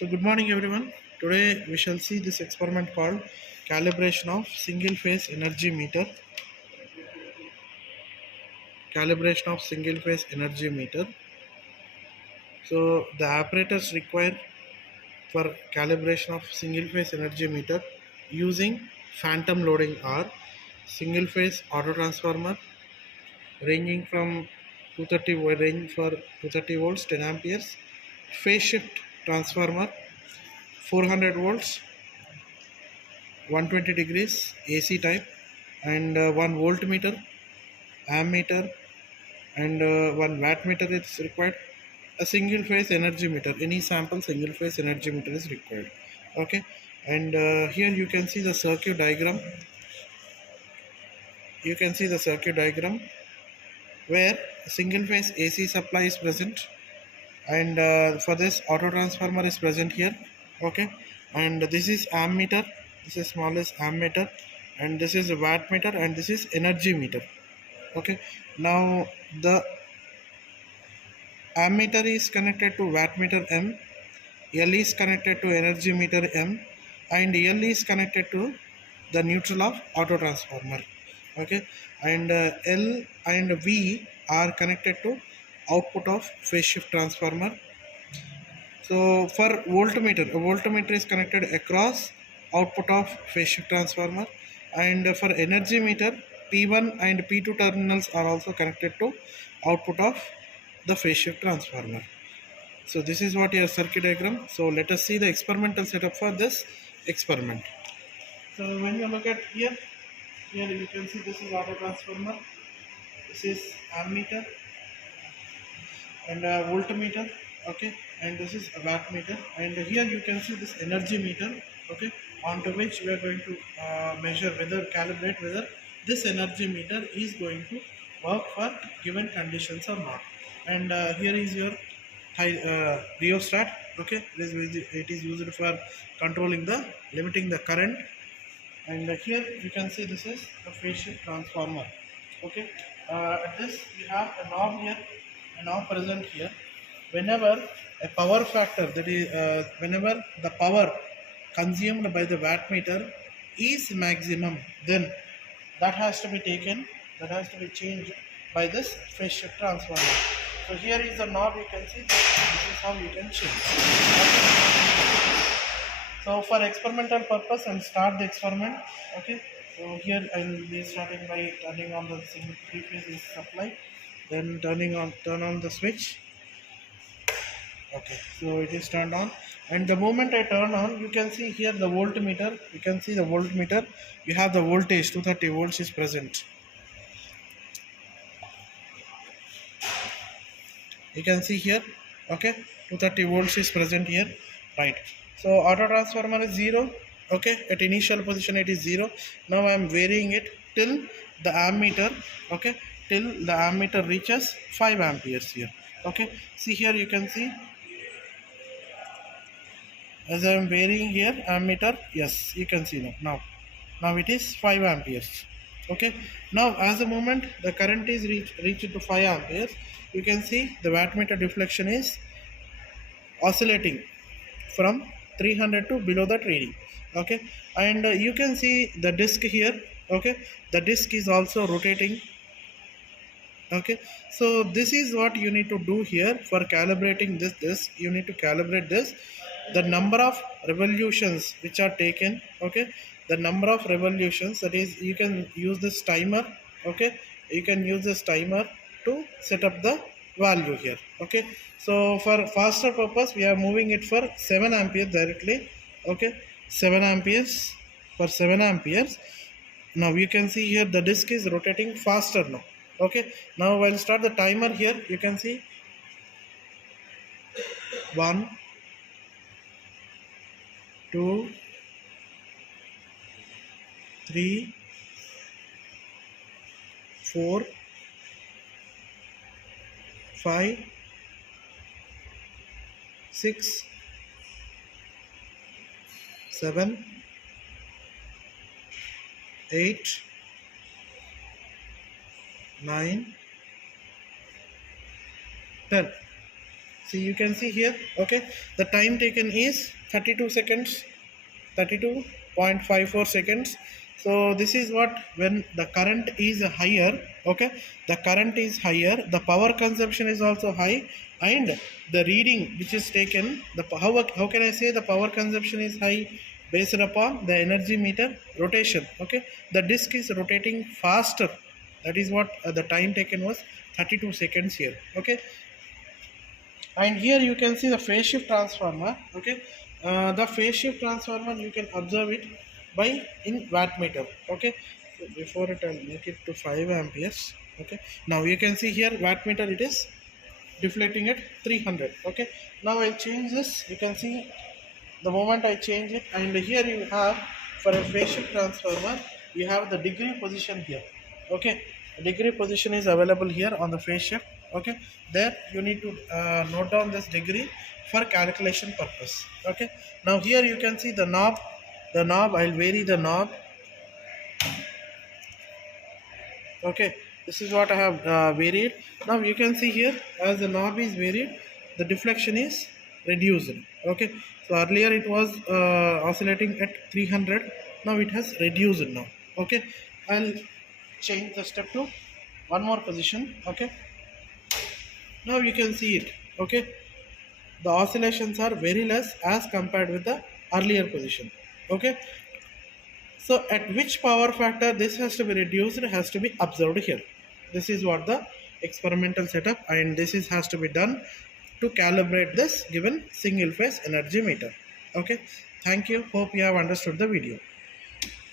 So good morning everyone. Today we shall see this experiment called calibration of single phase energy meter. Calibration of single phase energy meter. So the apparatus required for calibration of single phase energy meter using phantom loading are single phase auto transformer ranging from 230 range for 230 volts 10 amperes, phase shift transformer 400 volts 120 degrees AC type, and one voltmeter, ammeter, and one watt meter is required. A single phase energy meter, any sample single phase energy meter is required. Okay, and here you can see the circuit diagram. You can see the circuit diagram where single phase AC supply is present, and for this auto transformer is present here. Okay, and this is ammeter, this is smallest ammeter, and this is a watt meter, and this is energy meter. Okay, now the ammeter is connected to watt meter M, L is connected to energy meter M, and L is connected to the neutral of auto transformer. Okay, and L and V are connected to output of phase shift transformer. So for voltmeter, a voltmeter is connected across output of phase shift transformer, and for energy meter, P1 and P2 terminals are also connected to output of the phase shift transformer. So this is what your circuit diagram. So let us see the experimental setup for this experiment. So when you look at here you can see this is auto transformer, this is ammeter, and voltmeter. Okay, and this is a watt meter, and here you can see this energy meter. Okay, onto which we are going to measure whether calibrate whether this energy meter is going to work for given conditions or not. And here is your rheostat. Okay, it is used for controlling the limiting the current, and here you can see this is the phase shift transformer. Okay, at this we have a knob here, a knob present here. Whenever a power factor, that is whenever the power consumed by the watt meter is maximum, then that has to be taken, that has to be changed by this phase shift transformer. So here is the knob, you can see this is how you can change. So for experimental purpose, I'll start the experiment. Okay, so here I will be starting by turning on the single three phase supply, then turn on the switch. Okay, so it is turned on, and the moment I turn on, you can see here the voltmeter. You can see the voltmeter. We have the voltage 230 volts is present. You can see here. Okay, 230 volts is present here, right? So auto transformer is 0. Okay, at initial position it is 0. Now I am varying it till the ammeter. Okay, till the ammeter reaches 5 amperes here. Okay, see here you can see as I am varying here ammeter. Yes, you can see now it is 5 amperes. Okay, now as the moment the current is reached to 5 amperes, you can see the wattmeter deflection is oscillating from 300 to below that reading. Okay, and you can see the disc here. Okay, the disc is also rotating. Okay, so this is what you need to do here for calibrating this. You need to calibrate this, the number of revolutions which are taken. Okay, the number of revolutions, that is you can use this timer. Okay, you can use this timer to set up the value here. Okay, so for faster purpose we are moving it for 7 amperes directly. Okay, 7 amperes, for 7 amperes. Now you can see here the disc is rotating faster now. Okay, now I'll start the timer here. You can see 1, 2, 3, 4, 5, 6, 7, 8, 9, 10. See, you can see here, okay, the time taken is 32 seconds, 32.54 seconds. So this is what, when the current is higher, okay, the current is higher, the power consumption is also high, and the reading which is taken, the how can I say the power consumption is high? Based upon the energy meter rotation, okay, the disk is rotating faster. That is what the time taken was 32 seconds here, okay. And here you can see the phase shift transformer, okay. The phase shift transformer, you can observe it by in wattmeter, okay. So before it, I'll make it to 5 amperes, okay. Now you can see here wattmeter, it is deflecting at 300, okay. Now I'll change this. You can see the moment I change it, and here you have, for a phase shift transformer, you have the degree position here, okay. Degree position is available here on the phase shift, okay. There you need to note down this degree for calculation purpose, okay. Now here you can see the knob, I'll vary the knob, okay. This is what I have varied. Now you can see here, as the knob is varied, the deflection is reduced, okay. So earlier it was oscillating at 300, now it has reduced now, okay. I'll change the step to one more position, okay. Now you can see it, okay. The oscillations are very less as compared with the earlier position, okay. So at which power factor this has to be reduced has to be observed here. This is what the experimental setup, and this is has to be done to calibrate this given single phase energy meter, okay. Thank you, hope you have understood the video.